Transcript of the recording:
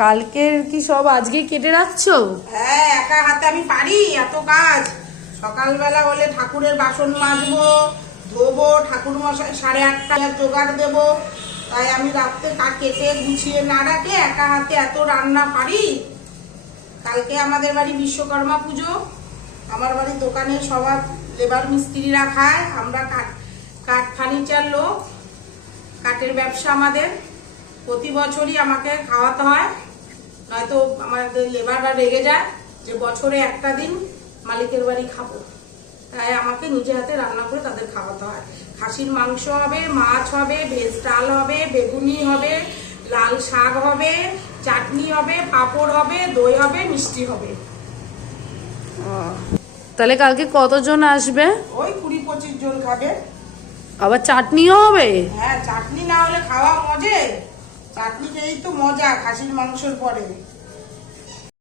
কালকের কি সব আজকে কেটে রাখছো? হ্যাঁ, একা হাতে আমি পারি এত কাজ। সকালবেলা হলে ঠাকুরের বাসন মাজবো, ধোবো, ঠাকুর মশাই 8:30 জোগাড় দেবো। তাই আমি রাত্রে কেটে গুছিয়ে না রাখে একা হাতে এত রান্না পারি। কালকে আমাদের বাড়ি বিশ্বকর্মা পুজো। আমার বাড়ির দোকানে সবার লেবার মিস্ত্রিরা খায়। আমরা কাঠ ফার্নিচার লোক, কাঠের ব্যবসা আমাদের। প্রতি বছরই আমাকে খাওয়াতে হয়, নয়তো আমাদের লেবাররা রেগে যায় যে বছরে একটা দিন মালিকের বাড়ি খাবো। তাই আমাকে নিজে হাতে রান্না করে তাদের খাওয়াতে হয়। খাসির মাংস হবে, মাছ হবে, ভেজ ডাল হবে, বেগুনি হবে, লাল শাক হবে, চাটনি হবে, পাঁপড় হবে, দই হবে, মিষ্টি হবে। তাহলে কালকে কতজন আসবে? ওই 20-25 জন খাবে। আবার চাটনিও হবে? হ্যাঁ, চাটনি না হলে খাওয়া মজে। চাটনি খেয়েই তো মজা খাসির মাংসের পরে।